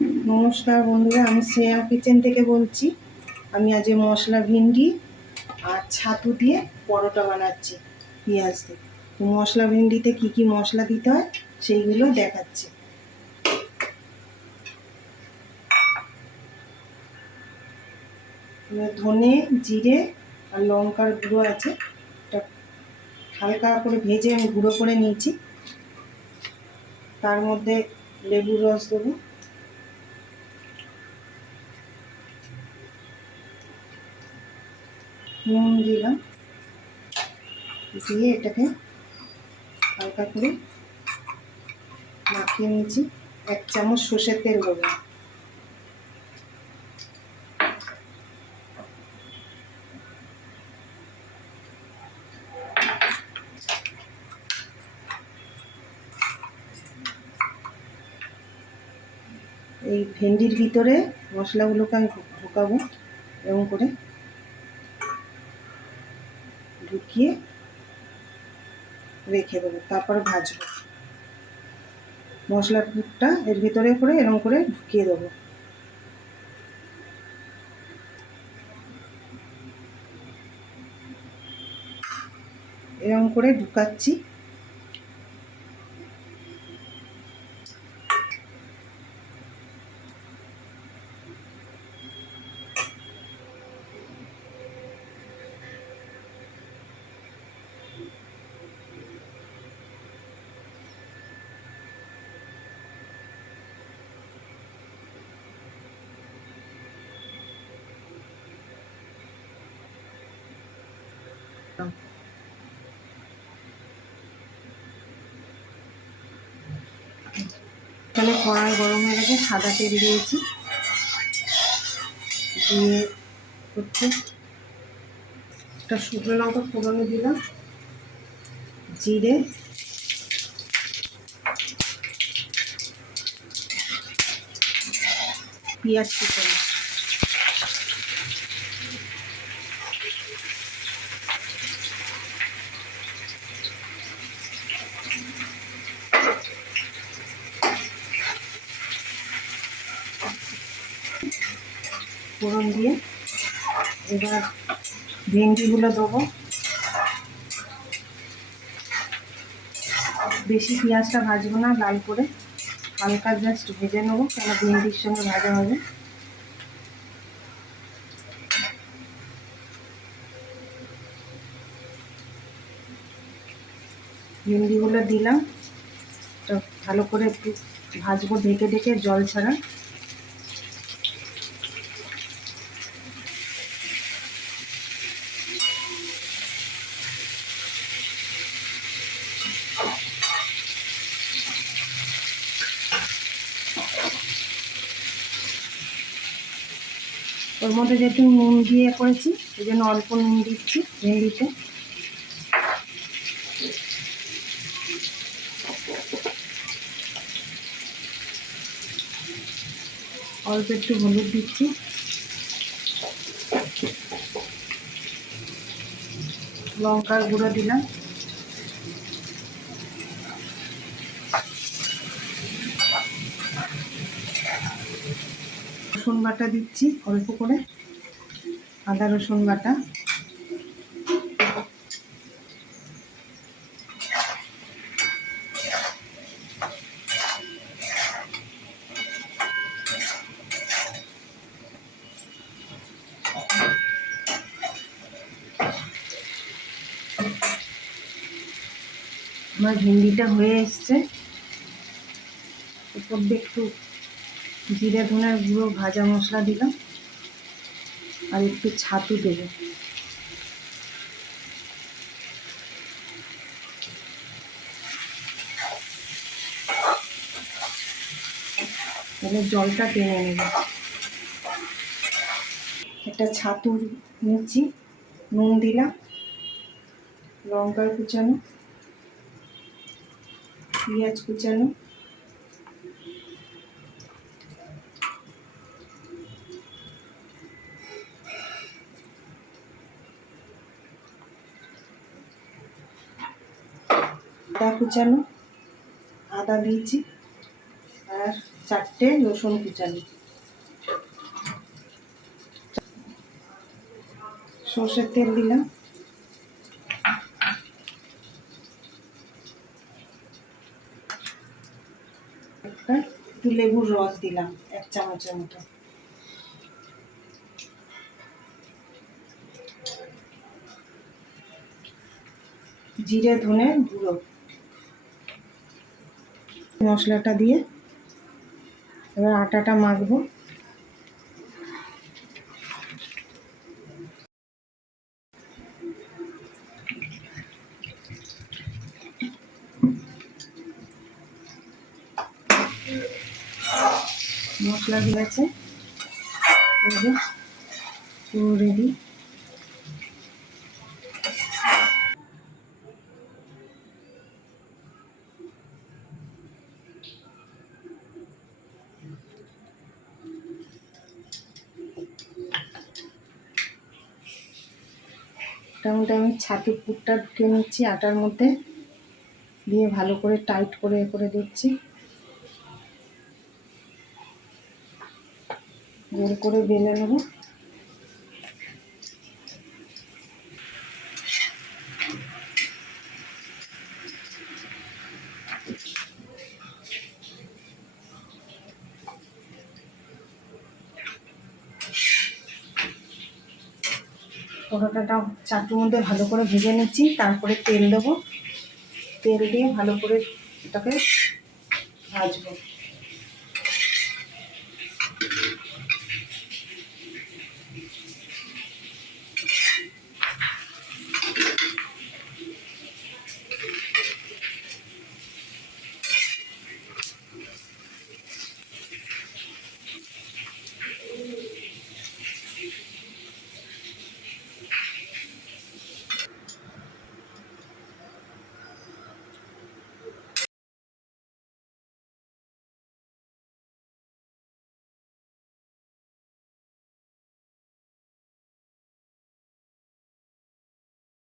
নমস্কার বন্ধুরা, আমি শ্রেয়া কিচেন থেকে বলছি। আমি আজ মশলা ভিন্ডি আর ছাতু দিয়ে পরোটা বানাচ্ছি পেঁয়াজ দিয়ে। তো মশলা ভিন্ডিতে কি কি মশলা দিতে হয় সেইগুলো দেখাচ্ছি। ধনে, জিরে আর লঙ্কার গুঁড়ো আছে, এটা হালকা করে ভেজে আমি গুঁড়ো করে নিয়েছি। তার মধ্যে লেবুর রস দেবো, নুন দিলাম, দিয়ে এটাকে হালকা করে মাখিয়ে নিয়েছি। 1 চামচ সর্ষের তেল দেবো। এই ভেন্ডির ভিতরে মশলাগুলোকে আমি ঢোকাবো, এরকম করে ঢুকিয়ে রেখে দেবো, তারপরে ভাজবো। মশলার পুরটা এর ভিতরে করে এরকম করে ঢুকিয়ে দেবো। এরকম করে ঢুকাচ্ছি। তাহলে কড়াই গরম হয়ে গেছে, সাদা তেল দিয়েছি, দিয়ে হচ্ছে একটা শুকনো লঙ্কা ফোড়নে দিলাম, জিরে, পেঁয়াজ কুচানো, ফোড়ন দিয়ে এবার ভেন্ডিগুলো দেবো। বেশি পেঁয়াজটা ভাজবো না, লাল করে হালকা জাস্ট ভেজে নেবো, কেন ভেন্ডির সঙ্গে ভাজা হবে। ভেন্ডিগুলো দিলাম, ভালো করে একটু ভাজবো ঢেকে ঢেকে, জল ছাড়া। ওর মধ্যে যেহেতু নুন দিয়ে করেছি, এই জন্য অল্প নুন দিচ্ছি ভেন্ডিতে। অল্প একটু হলুদ দিচ্ছি, লঙ্কার গুঁড়ো দিলাম, রসুন বাটা দিচ্ছি অল্প করে, আদা রসুন বাটা, আমার ভেন্ডিটা হয়ে এসছে। উপর দিয়ে একটু জিরে ধনের গুঁড়ো ভাজা মশলা দিলাম, আর একটু ছাতু দেবো। তাহলে জলটা টেনে নেবে। একটা ছাতু নিচ্ছি, নুন দিলাম, লঙ্কার কুচানো, পেঁয়াজ কুচানো, আদা কুচানো, আদা দিয়েছি, আর 4টে রসুন কুচানো, সর্ষের তেল দিলাম, একটু লেবুর রস দিলাম 1 চামচের মতো, জিরে ধনে গুঁড়ো। মশলাটা দিয়ে এবার আটাটা মাখবো। মশলা দিয়ে আছে, পুরো রেডি। মোটামুটি আমি ছাতুর পুরটা ঢুকে নিচ্ছি আটার মধ্যে, দিয়ে ভালো করে টাইট করে করে দিচ্ছি, গোল করে বেলে নেব। পরোটাটা চাটুর মধ্যে ভালো করে ভেজে নিচ্ছি, তারপরে তেল দেবো, তেল দিয়ে ভালো করে এটাকে ভাজবো।